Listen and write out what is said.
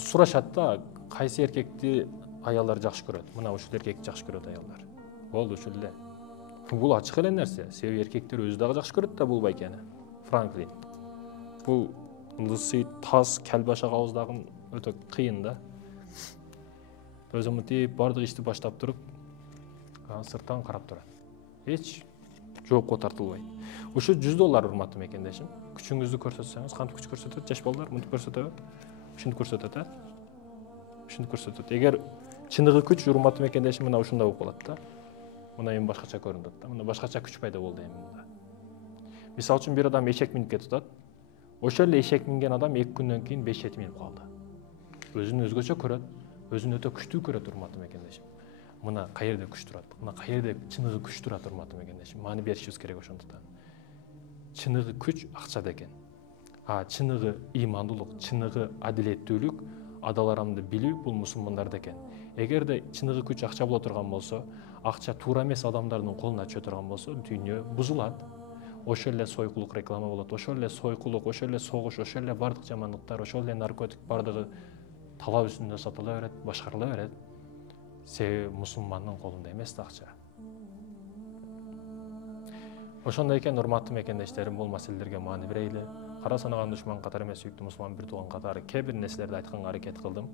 сурашат да, кайсы эркекти аялдар жакшы көрөт, мына ушул эркекти жакшы көрөт аялдар. Болду ушул эле. Бул ачык эле нерсе. Себеби эркектер өзү дагы жакшы көрөт да бул байкени. Франклин. Бул лысый, таз, келбашак абыздагы өтө кыйын да. Өзү мынтип бардык ишти баштап туруп, сырттан карап турат. Эч жоопко тартылбайт. Ушу $100 урматтуу мекендешим. Күчүңүздү көрсөтсөңүз, кантип күч көрсөтөт? Жаш балдар мынтип көрсөтөбү? Ушинтип көрсөтөт, Ушинтип көрсөтөт. Эгер чыныгы күч урматтуу мекендешим мына ушундай болуп калат да. Мына эми башкача көрүнөт да. Мына башкача күч пайда болду эми мында. Мисалы үчүн бир адам эшек минип кетип атат. Ошол эле эшек минген адам 2 күндөн кийин 5 жети минип калды. Өзүн өзгөчө көрөт, өзүн өтө күчтүү көрөт урматтуу мекендешим. Мына каерде күч турат? Мына каерде чыныгы күч турат урматтуу мекендешим? Маани беришибиз керек ошондуктан. Чыныгы күч акчада экен. Чыныгы ыймандуулук, чыныгы адилеттүүлүк, адаларамды билүү бул мусулмандарда экен. Эгерде чыныгы күч акча боло турган болсо, акча туура эмес адамдардын колуна түшө турган болсо, дүйнө бузулат. Ошол эле сойкулук реклама болот, ошол эле сойкулук, ошол эле согуш, ошол эле бардык жамандыктар, ошол эле наркотик бардыгы талап үстүндө сатыла берет, башкарыла берет. Себеби мусулмандын колунда эмес да акча. Ошондой экен, урматтуу мекендештерим, бул маселелерге маани берейли. Кара санаган душман катары эмес, сүйүктүү мусулман бир тууган катары кээ бир нерселерди айтканга аракет кылдым.